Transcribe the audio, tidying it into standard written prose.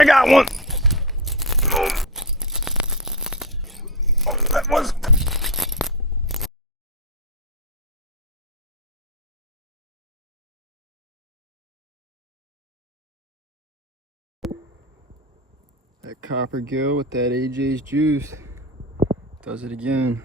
I got one. Oh, that was. That copper gill with that AJ's juice does it again.